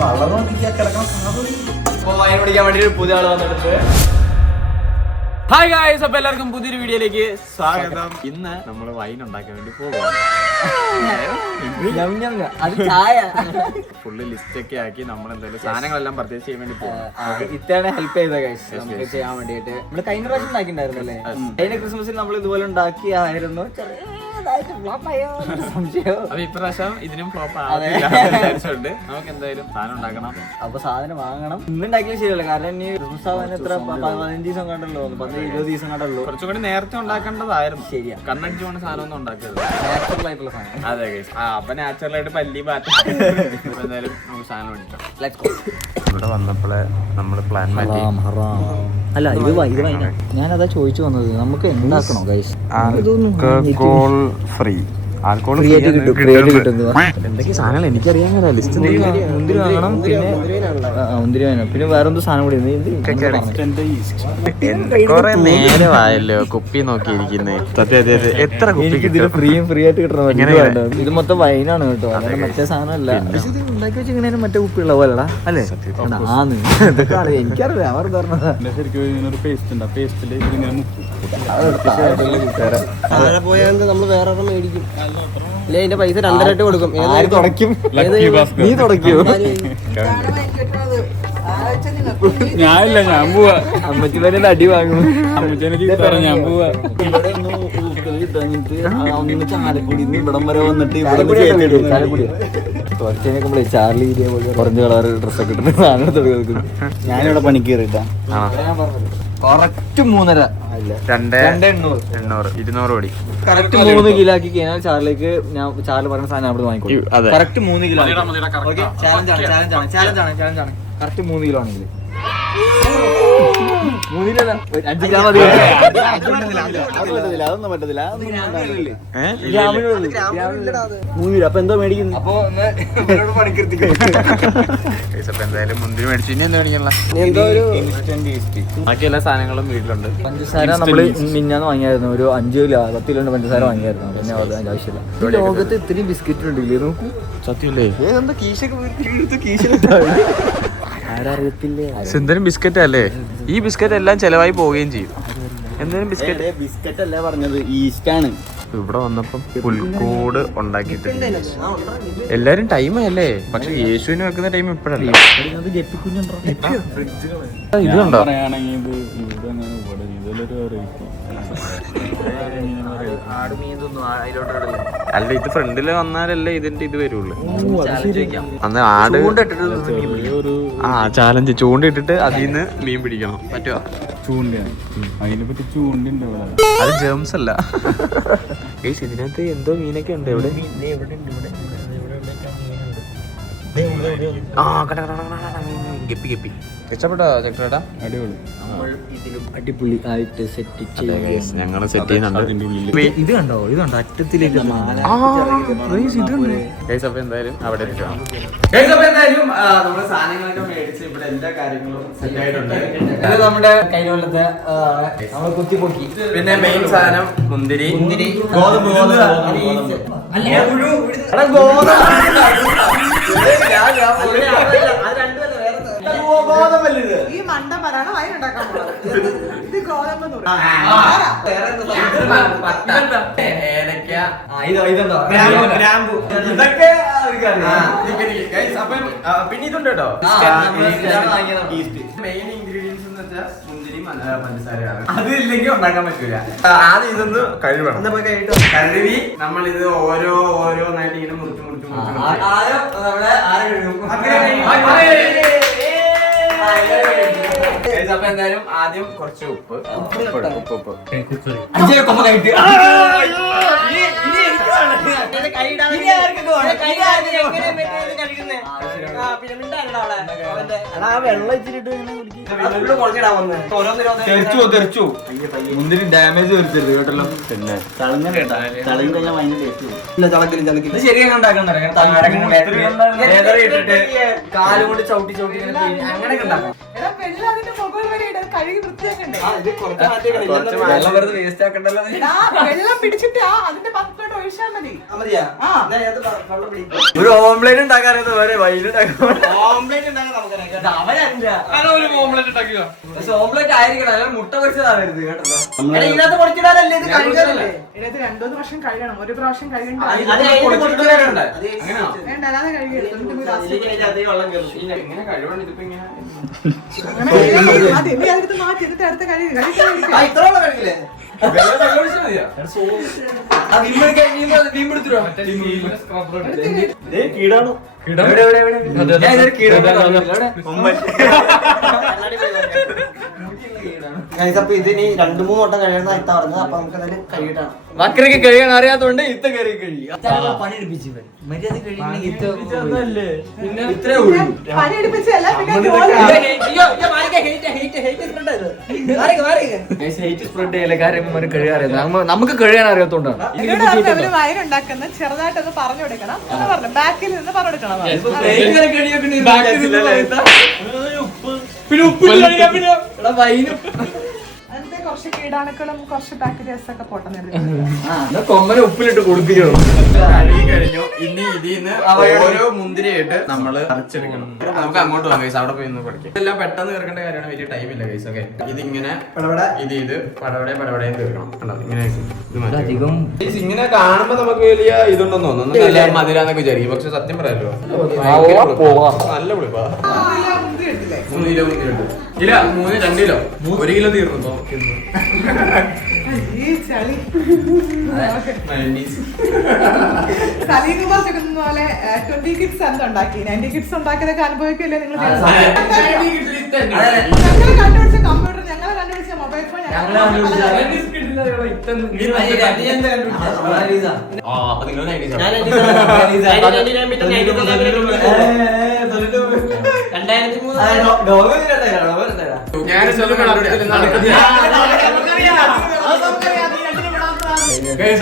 വെള്ളം നോക്കിക്കാൻ കിടക്കണം. അപ്പൊ വൈൻ കുടിക്കാൻ വേണ്ടി ഒരു പുതിയ ആള് വന്നിട്ടുണ്ട്. ഹായ് ഗായ്സ്, അപ്പൊ എല്ലാവർക്കും പുതിയൊരു വീഡിയോയിലേക്ക് സ്വാഗതം. ഇന്ന് നമ്മള് വൈൻ ഉണ്ടാക്കാൻ വേണ്ടി പോകുവാണ്. ഫുള്ള് ലിസ്റ്റ് ഒക്കെ ആക്കി നമ്മൾ എന്തായാലും സാധനങ്ങളെല്ലാം പർച്ചേസ് ചെയ്യാൻ വേണ്ടി പോകും. ഇത്തവണ ഹെൽപ്പ് ചെയ്ത ഗൈസ് നമുക്ക് ചെയ്യാൻ വേണ്ടിട്ട്. നമ്മള് കഴിഞ്ഞ പ്രാവശ്യം ഉണ്ടാക്കിണ്ടായിരുന്നല്ലേ, കഴിഞ്ഞ ക്രിസ്മസിൽ നമ്മൾ ഇതുപോലെ ഉണ്ടാക്കിയായിരുന്നു. അപ്പൊ ഇപ്രാവശ്യം ഇതിനും ഫ്ലോപ്പ് ആവുന്നുണ്ട്. നമുക്ക് എന്തായാലും സാധനം ഉണ്ടാക്കണം. അപ്പൊ സാധനം വാങ്ങണം. ഇന്ന് ഉണ്ടാക്കിയാൽ ശരിയല്ല, കാരണം ഇനി ക്രിസ്മസ് ആവാൻ എത്ര 15 ദിവസം കണ്ടല്ലോ, 15-20 ദിവസം കണ്ടല്ലോ. കുറച്ചും കൂടി നേരത്തെ ഉണ്ടാക്കേണ്ടതായിരുന്നു. ശരിയാ, കണ്ണടിച്ചു പോണ സാധനം ഒന്നും ഉണ്ടാക്കരുത്. നാച്ചുറൽ ആയിട്ടുള്ള സാധനം. അതെ ഗൈസ്, അപ്പൊ നാച്ചുറൽ ആയിട്ട് പല്ലി പാറ്റ. എന്തായാലും നമുക്ക് സാധനം മേടിക്കാം. ഇവിടെ വന്നപ്പോഴേ നമ്മള് പ്ലാൻ മാറ്റി. അല്ല ഇത് വൈന, ഞാനതാ ചോദിച്ചു വന്നത്. നമുക്ക് ഉണ്ടാക്കണോ ഗൈസ്? ഫ്രീ ആൽക്കോൾ എന്തൊക്കെ സാധനങ്ങൾ എനിക്കറിയാൻ ലിസ്റ്റ്. മുന്തിരി വാങ്ങണം, പിന്നെ മുന്തിരി വേണം, പിന്നെ വേറെന്തോ സാധനം കൂടി. കൊറേ നേരമായല്ലോ കുപ്പി നോക്കിയിരിക്കുന്നേ. എത്ര കുപ്പി ഫ്രീ ആയിട്ട് കിട്ടണം. ഇത് മൊത്തം വൈനാണ് കേട്ടോ, അങ്ങനെ മറ്റേ സാധനമല്ല. ഇത് ഉണ്ടാക്കി വെച്ച് ഇങ്ങനെ മറ്റേ കുപ്പിയുള്ള പോലെടാ അല്ലേ? ആന്ന് ഇതൊക്കെ അറിയാം, എനിക്കറിയാം. അവർ പോയാൽ നമ്മൾ വേറെ മേടിക്കും. അല്ലെ അതിന്റെ പൈസ 2.5 കൊടുക്കും. നീ തുടയ്ക്കോ? ഞാനില്ല, ഞാൻ പോവാ. അമ്മച്ചി വരെ അടി വാങ്ങും. ഞാൻ പോവാ. ചാലക്കുടി ഇവിടം വരെ വന്നിട്ട് ചാലക്കുടി ചാർലി ഓറഞ്ച് കളർ ഡ്രസ്സൊക്കെ ഇട്ടിട്ട് സാധനം എടുത്തു. ഞാനിവിടെ പണിക്ക് കയറിട്ടാ. കറക്റ്റ് 3.5 200 കോടി കറക്റ്റ് 3 കിലോ ആക്കി കഴിഞ്ഞാൽ ചാർലിക്ക് ഞാൻ ചാർലി പറഞ്ഞ സാധനം അവിടെ വാങ്ങിക്കോളൂ. Correct 3 kilo. ചാലഞ്ചാണ്. കറക്റ്റ് 3 കിലോ ആണെങ്കിൽ 3 കിലോ 5 ഗ്രാം മതി. അതൊന്നും പറ്റത്തില്ല. 3 കിലോ. അപ്പൊ എന്തോ മേടിക്കുന്നു? അപ്പൊ എന്തായാലും മുന്തിരി മേടിച്ചു. ഇനി എന്താ മേടിക്കണ? ബാക്കി എല്ലാ സാധനങ്ങളും വീട്ടിലുണ്ട്. പഞ്ചസാര നമ്മള് മിഞ്ഞാന്ന് വാങ്ങിയായിരുന്നു. ഒരു 5 കിലോ 10 കിലോന്റെ പഞ്ചസാര വാങ്ങിയായിരുന്നു. പിന്നെ അതിന്റെ ആവശ്യമില്ല. ലോകത്ത് ഇത്രയും ബിസ്ക്കറ്റ് ഉണ്ടല്ലേ, നോക്കൂ. സത്യല്ലേ? എന്തായാലും ബിസ്ക്കറ്റ് അല്ലേ? ഈ ബിസ്ക്കറ്റ് എല്ലാം ചെലവായി പോവുകയും ചെയ്യും. എന്തായാലും ബിസ്ക്കറ്റ് അല്ല പറഞ്ഞത്, ഈസ്റ്റാണ്. ഇവിടെ വന്നപ്പം പുൽക്കൂട് ഉണ്ടാക്കിയിട്ടുണ്ട്. എല്ലാരും ടൈമല്ലേ, പക്ഷെ യേശുവിന് വെക്കുന്ന ടൈം ഇപ്പഴല്ല. ഇതുണ്ടോ? അല്ല, ഇത് ഫ്രണ്ടില് വന്നാലല്ലേ ഇതിന്റെ ഇത് വരുള്ളൂ. അന്ന് ആട് ചാലഞ്ച് ചൂണ്ടിട്ടിട്ട് അതിൽ നിന്ന് മീൻ പിടിക്കണം. പറ്റുമോ? ചൂണ്ടയാണ് അതിനെ പറ്റി ചൂണ്ടുണ്ട്. അത് ജേംസ് അല്ല. ഇതിനകത്ത് എന്തോ മീനൊക്കെ ഉണ്ട്. എവിടെ? ഗപ്പി ഇഷ്ടപ്പെട്ടോ ചേട്ടാ? അടിപൊളി. അടിപൊളി ആയിട്ട് സെറ്റ് ഞങ്ങള് സെറ്റ് ചെയ്യുന്നുണ്ട്. ഇത് കണ്ടോ അറ്റത്തിലേക്ക്. അപ്പൊ എന്തായാലും അവിടെ നമ്മുടെ സാധനങ്ങളൊക്കെ മേടിച്ച് ഇവിടെ എല്ലാ കാര്യങ്ങളും സെറ്റ് ആയിട്ടുണ്ട്. ഇത് നമ്മുടെ കൈകൊല്ലത്തെ നമ്മള് കുത്തി പൊക്കി. പിന്നെ മെയിൻ സാധനം മുന്തിരി, ഗോതമ്പ് ഈ മണ്ടന്മാരാണ് വൈൻ ഉണ്ടാക്കാൻ പോകുന്നത്. ഇത് ഗോതമ്പ് ഏലക്ക, ഇതൊക്കെ. പിന്നെ ഇതുണ്ട് കേട്ടോ. മെയിൻ ഇൻഗ്രീഡിയൻസ് എന്ന് വെച്ചാൽ മുന്തിരി, പഞ്ചസാരയാണ്. അത് ഇല്ലെങ്കിൽ ഉണ്ടാക്കാൻ പറ്റൂല. ആദ്യം ഇതൊന്ന് കഴുകണം. കഴുകി നമ്മൾ ഇത് ഓരോന്നായിട്ട് ഇങ്ങനെ മുറിച്ച് അപ്പൊ എന്തായാലും ആദ്യം കുറച്ച് ഉപ്പ്. വെള്ളം ഇച്ചിട്ട് തെറിച്ചു. മുന്തിരി ഡാമേജ് വരുത്തരുത് കേട്ടല്ലോ. പിന്നെ ശരിയാ ഉണ്ടാക്കാൻ കാലും കൊണ്ട് ചവിട്ടി അങ്ങനെയൊക്കെ ഉണ്ടാക്കാം. വെള്ളം പിടിച്ചിട്ട് അതിന്റെ അങ്ങോട്ട് ഒഴിച്ചാൽ മതി. മതിയാ ആ. ഒരു ഓംലേറ്റ് ഉണ്ടാക്കാനത് വരെ വൈൻ ഓംപ്ലേറ്റ് ഉണ്ടാക്കാൻ നമുക്കറിയാം. അവനല്ല ഒരു ഓംലെറ്റ് ഉണ്ടാക്കുക. പക്ഷെ ഓംലേറ്റ് ആയിരിക്കണം അല്ല മുട്ട പൊരിച്ചതാവരുത് കേട്ടോ. എടാ, ഇതിനകത്ത് പൊടിച്ചിടാനല്ലേ ഇത് കഴിക്കാനല്ലേ? ഇതിനകത്ത് 2-3 പ്രാവശ്യം കഴുകണം. ഒരു പ്രാവശ്യം കഴുകണ്ട. അത് പൊടിച്ചിടാനുണ്ട്. വേണ്ട, അല്ലാതെ കഴുകരുത്. അധികം വെള്ളം കയറും. എങ്ങനെ കഴിവാണ് ഇതിപ്പോ ഇങ്ങനെ അത് ഇനി അടുത്ത് മാറ്റി എന്നിട്ട് അടുത്ത കഴുകി കഴിക്കാൻ ഇത്രയുള്ള കഴിക്കില്ലേ? കീടാണു അപ്പൊ ഇതിനി 2-3 വട്ടം കഴിയണം ഇത്ത പറഞ്ഞത്. അപ്പൊ നമുക്ക് അതിന് കഴിയിട്ടാണ്. മക്കൾക്ക് കഴിയാൻ അറിയാത്തോണ്ട് ഇത്ത കയറി കഴിയും. പണിയെടുപ്പിച്ചു മര്യാദ ഇത്രേ ഉള്ളൂ. പണിയെടുപ്പിച്ചല്ല പിന്നെ സ്പ്രെഡ് ചെയ്യല കാര്യം കഴിയാറിയാം. നമുക്ക് കഴിയാൻ അറിയാത്തോണ്ടാണ്. ഒരു വയറുണ്ടാക്കുന്ന ചെറുതായിട്ടൊന്ന് പറഞ്ഞു കൊടുക്കണം എന്ന് പറഞ്ഞു. ബാക്കിൽ നിന്ന് പറഞ്ഞു കൊടുക്കണം. പിന്നെ ഉപ്പ് വൈനും അതിന്റെ കുറച്ച് കീടാണുക്കളും കുറച്ച് ബാക്ടീരിയസ് ഒക്കെ പൊട്ടുന്നത്. കൊമ്പനെ ഉപ്പിലിട്ട് കുളിപ്പിക്കണം. കഴുകി കഴിഞ്ഞു. ഇനി ഇതിന്ന് ഓരോ മുന്തിരിയായിട്ട് നമ്മള് അരച്ചെടുക്കണം. നമുക്ക് അങ്ങോട്ട് പോകാം ഗൈസ്, അവിടെ പോയി ഒന്ന് പഠിക്കാം. ഇതെല്ലാം പെട്ടെന്ന് തീർക്കേണ്ട കാര്യമാണ്, വലിയ ടൈമില്ല ഗൈസ്. ഓക്കെ, ഇതിങ്ങനെ ഇത് പടപടയും തീർക്കണം. ഇങ്ങനെ അധികം ഇങ്ങനെ കാണുമ്പോ നമുക്ക് വലിയ ഇതുണ്ടെന്ന് തോന്നുന്നു, നല്ല മധുരാന്നൊക്കെ വിചാരിക്കും. പക്ഷെ സത്യം പറയാലോ നല്ല പുളിപ്പാ. 3 കിലോ മുന്തിരി ഉണ്ട്. ഇല്ല 2 കിലോ 1 കിലോ തീർന്നു. സലീകുമാർ ചെക്കുന്ന പോലെ 20 കിഡ്സ് എന്തുണ്ടാക്കി 90 കിഡ്സ് ഉണ്ടാക്കിയതൊക്കെ അനുഭവിക്കില്ലേ നിങ്ങൾ? ഞങ്ങൾ കണ്ടുപിടിച്ച കമ്പ്യൂട്ടർ, ഞങ്ങൾ കണ്ടുപിടിച്ച മൊബൈൽ ഫോൺ,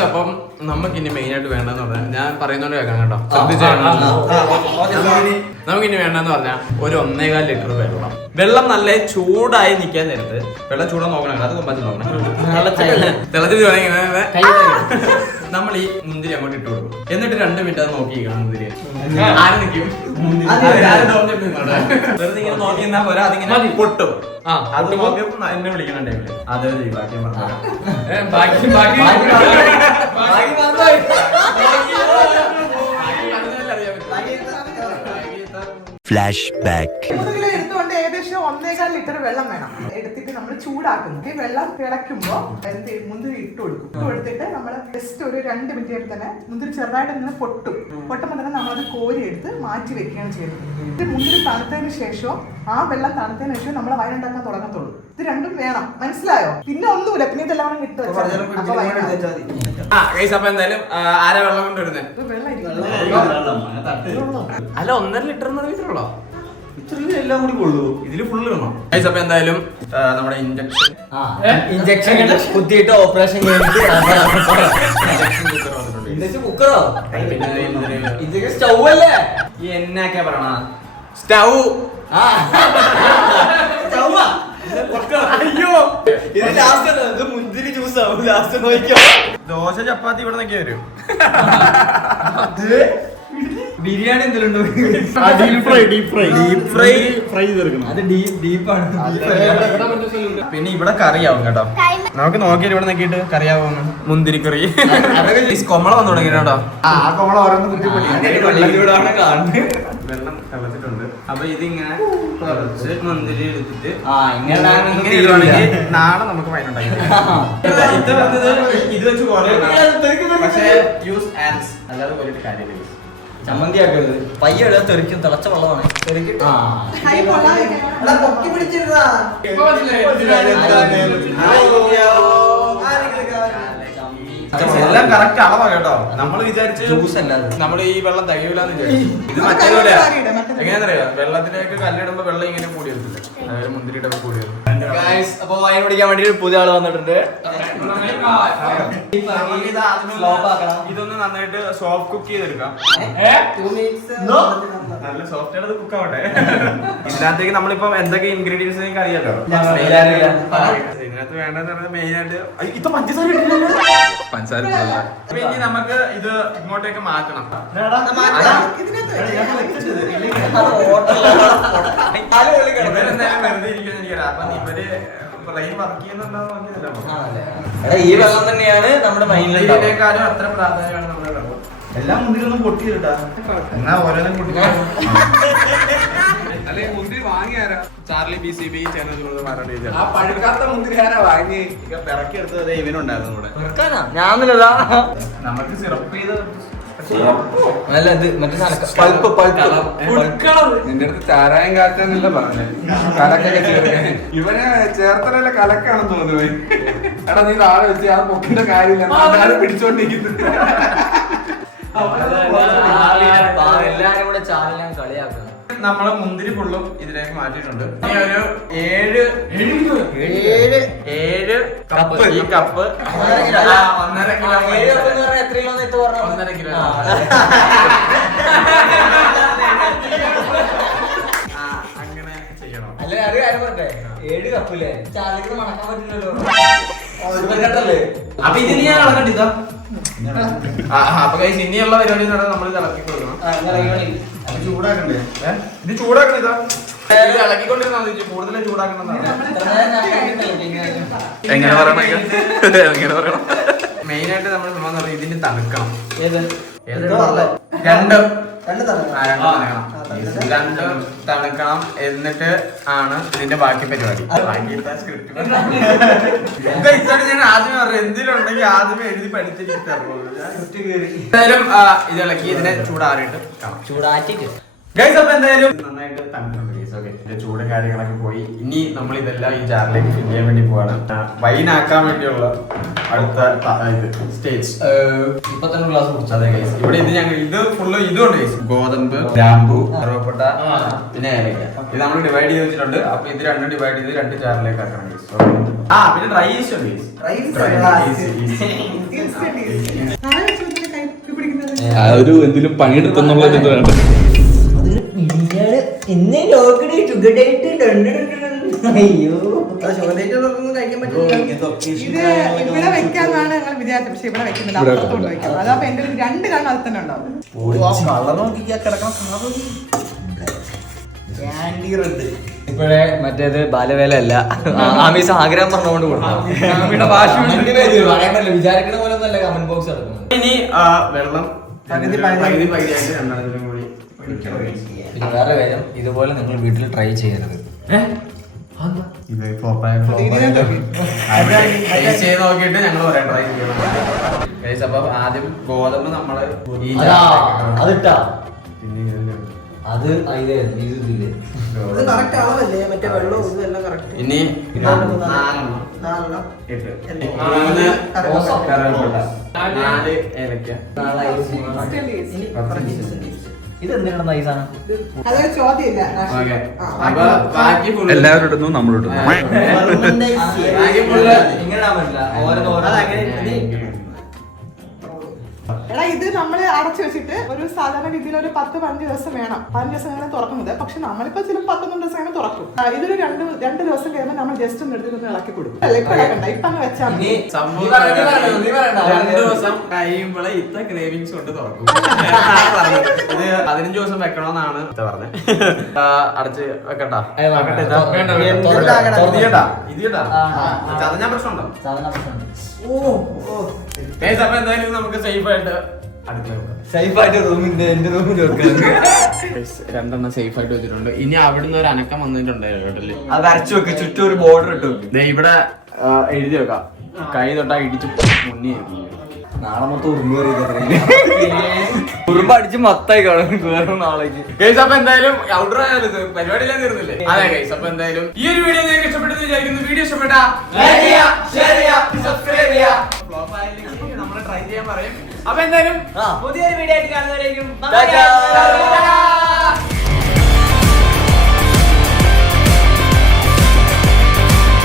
അപ്പം നമുക്ക് ഇനി മെയിൻ ആയിട്ട് വേണ്ടെന്ന് പറഞ്ഞാൽ, ഞാൻ പറയുന്നോണ്ട് കേൾക്കാം കേട്ടോ, നമുക്ക് ഇനി വേണ്ടെന്ന് പറഞ്ഞാൽ ഒരു 1.25 ലിറ്റർ വെള്ളം നല്ല ചൂടായി നിൽക്കാൻ നേരത്ത്, വെള്ളം ചൂടാൻ നോക്കണം, അത് കൊമ്പത്ത് നോക്കണം, തിളച്ച് നമ്മൾ ഈ മുന്തിരി അങ്ങോട്ട് ഇട്ട് കൊടുക്കും. എന്നിട്ട് 2 മിനിറ്റ് അത് നോക്കിയിരിക്കണം. മുന്തിരി ആര് നിൽക്കും? വെറുതെ ഇങ്ങനെ നോക്കി നിന്നാ പോരാ, അതിങ്ങനെ പൊട്ടും. അത് എന്നെ വിളിക്കണം ടൈമില് അതേ ബാക്കി ഫ്ലാഷ് ബാക്ക്. 3 കിലോ എടുത്തുകൊണ്ട് ഏകദേശം 1.25 ലിറ്റർ വെള്ളം വേണം. എടുത്തിട്ട് നമ്മൾ ചൂടാക്കുന്നു. ഈ വെള്ളം തിളയ്ക്കുമ്പോ മുന്തിരി ഇട്ട് കൊടുക്കും. ഇട്ട് കൊടുത്തിട്ട് നമ്മൾ ജസ്റ്റ് ഒരു 2 മിനിറ്റ് തന്നെ മുന്തിരി ചെറുതായിട്ട് ഇങ്ങനെ പൊട്ടുമ്പോൾ തന്നെ നമ്മളത് കോരി എടുത്ത് മാറ്റി വെക്കുകയാണ് ചെയ്യുന്നത്. ഇത് മുന്തിരി തണുത്തതിന് ശേഷം, ആ വെള്ളം തണുത്തതിന് ശേഷം നമ്മൾ വയറുണ്ടാക്കാൻ തുടങ്ങത്തുള്ളൂ. ഇത് രണ്ടും വേണം, മനസ്സിലായോ? പിന്നെ ഒന്നുമില്ല, പിന്നെ ഇതെല്ലാം ഇട്ട് അപ്പൊ എന്തായാലും ആരാ വെള്ളം കൊണ്ടുവരുന്നത്? അല്ല 1.5 ലിറ്റർ വീട്ടിലുള്ളോ? എല്ലാം കൂടി കൊള്ളൂ, ഇതില് ഫുള്ള് ഇടണം. അപ്പൊ എന്തായാലും നമ്മുടെ ഇഞ്ചക്ഷൻ കുത്തിയിട്ട് ഓപ്പറേഷൻ കുക്കറോ സ്റ്റൗ അല്ലേ? എന്നൊക്കെ പറയണ സ്റ്റൗ. അയ്യോ ഇത് ലാസ്റ്റ് മുന്തിരി ജ്യൂസ് ആവും. ലാസ്റ്റ് നോക്കിയോ, ദോശ ചപ്പാത്തി ഇവിടെ നിന്നൊക്കെ വരും. ബിരിയാണി എന്തെങ്കിലും പിന്നെ ഇവിടെ കറിയാവും കേട്ടോ, നമുക്ക് നോക്കിയിട്ട് ഇവിടെ നോക്കിയിട്ട് കറിയാവും. മുന്തിരി കറി കൊമള വന്നു തുടങ്ങി കേട്ടോ. വെള്ളം തിളച്ചിട്ടുണ്ട്. അപ്പൊ ഇതിങ്ങനെ കുറച്ച് മുന്തിരി എടുത്തിട്ട് ഇങ്ങനെ ഇടുവാണെങ്കിൽ നാളെ നമുക്ക് വൈനുണ്ടാക്കി ഇത് വെച്ച് പക്ഷേ യൂസ് ആൻസ് അല്ലാതെ പോയിട്ട് കാര്യമില്ല. ചമ്മന്തി ആക്കരുത്, പയ്യ ഇടാൻ തെറിക്കും. തിളച്ച വെള്ളമാണ് പൊക്കി പിടിച്ചിരുന്നാ എല്ലാം കറക്റ്റ് അളവാ കേട്ടോ. നമ്മൾ വിചാരിച്ച് നമ്മൾ ഈ വെള്ളം തികയൂലെന്ന് വിചാരിച്ചു. ഇത് മറ്റേപോലെ എങ്ങനെയാണെന്നറിയോ, വെള്ളത്തിലേക്ക് കല്ലിടുമ്പോ വെള്ളം ഇങ്ങനെ കൂടി വരത്തില്ല, അതായത് മുന്തിരിയുടെ കൂടി വരും. അപ്പൊ വൈൻ കുടിക്കാൻ വേണ്ടി ഒരു പുതിയ ആള് വന്നിട്ടുണ്ട്. ഇതൊന്ന് നന്നായിട്ട് സോഫ്റ്റ് കുക്ക് ചെയ്തെടുക്കാം. നല്ല സോഫ്റ്റ് ആയിട്ട് കുക്ക് ആവട്ടെ. ഇതിനകത്തേക്ക് നമ്മളിപ്പോ എന്തൊക്കെ ഇൻഗ്രീഡിയൻസ് നിങ്ങൾക്ക് അറിയാലോ. ഇതിനകത്ത് വേണ്ടെന്ന് പറഞ്ഞാൽ മെയിൻ ആയിട്ട് ഇത് പഞ്ചസാര അപ്പൊ ഇനി നമുക്ക് ഇത് ഇങ്ങോട്ടേക്ക് മാറ്റണം. ഇവരെന്തായാലും വെറുതെ ഇരിക്കുന്ന എനിക്കറിയാം. അപ്പൊ ഇവര് ബ്രെയിൻ വർക്ക് ചെയ്യുന്നുണ്ടാവും. ഈ വെള്ളം തന്നെയാണ് നമ്മുടെ ഇതിനേക്കാളും അത്ര പ്രാധാന്യമാണ് നമ്മുടെ വെള്ളം. എല്ലാം മുന്തിരിയൊന്നും പൊട്ടിയിട്ടാ എന്നാ ഓരോന്നും കുട്ടി അല്ലെങ്കിൽ മുന്തിരി വാങ്ങിയാരാ? ചാർലി BCB ആ പഴുക്കാത്ത മുന്തിരി ആരാ വാങ്ങി പിറക്കിയെടുത്തത് ഇവനുണ്ടായിരുന്നു ഇവിടെ. ഞാനില്ലതാ നമുക്ക് സിറപ്പ് ചെയ്ത് അല്ല ഇത് മറ്റേ നിന്റെ അടുത്ത് ചാരായം കാറ്റാന്നല്ല പറഞ്ഞേ, കലക്കൊക്കെ ചേർക്കാൻ. ഇവനെ ചേർത്തലല്ലേ കലക്കാണെന്ന് തോന്നുന്നു. എടാ നീ താഴെ വെച്ച് ആ പൊക്കിന്റെ കാര്യമില്ല, പിടിച്ചോണ്ടിരിക്കുന്നു. എല്ലാരും കൂടെ ചാനൽ കളിയാക്കുന്നു. നമ്മള് മുന്തിരി ഫുള്ളും ഇതിലേക്ക് മാറ്റിയിട്ടുണ്ട്. ഇനി ഒരു 7 കപ്പ്. ഈ കപ്പ് 1.5 കിലോ. 1.5 കിലോ. അങ്ങനെ ചെയ്യണം. അല്ല അത് കാര്യം പറഞ്ഞേ, 7 കപ്പില്ലേ ചാനലിന് മണക്കാൻ പറ്റില്ലല്ലോ. അപ്പൊ ഇതിന് ഞാൻ കളക്കണ്ട ഇതാ. അപ്പൊ കൈസ് ഇനിയുള്ള പരിപാടി നമ്മൾ ഇളക്കി കൊടുക്കണം. ചൂടാക്കണ്ടേ? ഇത് ചൂടാക്കണം. ഇതാ ഇത് ഇളക്കിക്കൊണ്ടിരുന്നാ കൂടുതൽ ചൂടാക്കണം. എങ്ങനെ പറയണം? മെയിൻ ആയിട്ട് നമ്മൾ സംഭവം ഇതിന് തണുക്കണം. രണ്ട് തണുക്കണം. എന്നിട്ട് ആണ് ഇതിന്റെ ബാക്കി പരിപാടി. ഇതാണ് ഞാൻ ആദ്യമേ പറഞ്ഞു, എന്തെങ്കിലും ഉണ്ടെങ്കിൽ ആദ്യമേ എഴുതി പഠിച്ചിരിക്കും. എന്തായാലും ഇത് ഇളക്കി ഇതിനെ ചൂടാറിയിട്ട് കാണാം. ചൂടാറ്റിട്ട് അപ്പൊ എന്തായാലും നന്നായിട്ട് തണുത്തുണ്ട് ഗൈസ്. ഓക്കെ, ഇതിന്റെ ചൂടും കാര്യങ്ങളൊക്കെ പോയി. ഇനി നമ്മൾ ഇതെല്ലാം ഈ ജാറിലേക്ക് ഫില്ല് ചെയ്യാൻ വേണ്ടി പോവാണ്. വൈനാക്കാൻ വേണ്ടിയുള്ള അടുത്ത സ്റ്റേജ്. ഇപ്പൊ തന്നെ ഗ്ലാസ് കുടിച്ചു. അതെ ഗൈസ്, ഇവിടെ ഇത് ഫുള്ള് ഇതുണ്ട് ഗൈസ്. ഗോതമ്പ്, ഗ്രാമ്പു, കറുവപ്പട്ട, പിന്നെ ഏലക്ക. ഇത് നമ്മൾ ഡിവൈഡ് ചെയ്ത് വെച്ചിട്ടുണ്ട്. അപ്പൊ ഇത് രണ്ടും ഡിവൈഡ് ചെയ്ത് 2 ജാറിലേക്ക് ആക്കണം ഗൈസ്. പിന്നെ ഡ്രൈ ഈസ്റ്റ് ഉണ്ട് ഗൈസ്. ഒരു എന്തെങ്കിലും പണിയെടുത്തെന്നുള്ളത് വേണ്ട. അയ്യോ കഴിക്കാൻ പറ്റില്ല. ഇത് ഇവിടെ വെക്കാന്നാണ് ഞങ്ങൾ വിചാരിച്ചത്, പക്ഷെ ഇവിടെ വെക്കുന്നില്ല. അപ്പുറത്തോട്ട് വെക്കാം. അതപ്പോ എന്റെ 2 കണ്ണ് അത് തന്നെ ഉണ്ടാവും. ഇപ്പോഴേ മറ്റേത് ബാലവേല അല്ല, ആമീസ് ആഗ്രഹം പറഞ്ഞുകൊണ്ട് കൊടുക്കാം. വിചാരിക്കണ പോലെ ഒന്നല്ല കമന്റ് ബോക്സ് നടക്കുന്നത്. ഇനി വെള്ളം പകുതിയായിട്ട് രണ്ടെണ്ണത്തിലും കൂടി ഒഴിക്കണം. പിന്നെ വേറെ കാര്യം, ഇതുപോലെ നിങ്ങൾ വീട്ടിൽ ട്രൈ ചെയ്യരുത്. ഇത് ചെയ്ത് നോക്കിയിട്ട് ഞങ്ങൾ പറയാം ട്രൈ ചെയ്യണം. അപ്പൊ ആദ്യം ഗോതമ്പ് നമ്മള് അതിട്ടാ പിന്നെ അത് ഇതില്ലേ ഇത് കറക്റ്റ് അളവല്ലേ? മറ്റേ വെള്ളവും ഇതെല്ലാം കറക്റ്റ്. ഇനി 4 8 3 കറുവപ്പട്ട 4 ഏലക്ക. ഇതെന്തിനാണ് ഈ സാധനം? അതൊരു ചോദ്യമില്ല. ഓക്കെ, അപ്പൊ ബാക്കി ഫുള്ള് എല്ലാവരും ഇടുന്നു, നമ്മളിടുന്നു. ബാക്കി ഫുള്ള് ഇങ്ങനെ ഇടാൻ പറ്റില്ല. ഓരോന്നോരോ എടാ ഇത് നമ്മൾ അടച്ചു വെച്ചിട്ട് ഒരു സാധാരണ രീതിയിൽ ഒരു 10-15 ദിവസം വേണം. 15 ദിവസം വേണം തുറക്കുന്നത്. പക്ഷെ നമ്മളിപ്പോ ചിലപ്പോൾ 11 ദിവസം വേണം തുറക്കും. ഇതൊരു 2 ദിവസം കഴിയുമ്പോൾ നമ്മൾ ജസ്റ്റ് ഒന്ന് എടുത്ത് ഇളക്കി കൊടുക്കും. ഇപ്പൊ ഇളക്കണ്ട, ഇപ്പൊ അങ്ങ് വെച്ചാൽ മതി. 2 ദിവസം കഴിയുമ്പോഴേ ഇത്ത ക്രേവിങ്സ് കൊണ്ട് തുറക്കും. ഇത് 15 ദിവസം വെക്കണമെന്നാണ് ഇത്ത പറഞ്ഞത്. അടച്ച് വെക്കട്ടാ? ചതഞ്ഞ പ്രശ്നമുണ്ടോ? അപ്പൊ എന്തായാലും നമുക്ക് സേഫ് ആയിട്ട് സേഫായിട്ട് റൂമിന്റെ എന്റെ റൂമിൽ വെക്കാം. 2 സേഫ് ആയിട്ട് വെച്ചിട്ടുണ്ട്. ഇനി അവിടുന്ന് ഒരു അനക്കം വന്നിട്ടുണ്ടായിരുന്നു. അത് അരച്ചു വെക്ക്, ചുറ്റും ഒരു ബോർഡർ ഇട്ട് വെക്കും. ഇവിടെ എഴുതി വെക്കാം, കൈ തൊട്ടാ ഇടിച്ച് മുന്നി. നാളെ മൊത്തം ഉറുമ്പ് അടിച്ച് മത്തായി കാണും വേറെ നാളേക്ക്. ഗൈസ് അപ്പൊ എന്തായാലും ഔട്ട്ഡോർ ആയാലും പരിപാടിയെല്ലാം തീർന്നില്ലേ? അതെ ഗൈസ്, അപ്പൊ എന്തായാലും ഈ ഒരു വീഡിയോ നിങ്ങൾക്ക് ഇഷ്ടപ്പെട്ടെന്ന് വിചാരിക്കുന്നു. വീഡിയോ ഇഷ്ടപ്പെട്ടാ ലൈക്ക് ചെയ്യുക, ഷെയർ ചെയ്യുക, സബ്സ്ക്രൈബ് ചെയ്യുക. ഫ്ലോപ്പ് ആയില്ലെങ്കിൽ നമ്മൾ ട്രൈ ചെയ്യാൻ പറയും. അപ്പൊ എന്തായാലും പുതിയൊരു വീഡിയോ ആയിട്ട് കാണുന്നവരേക്കും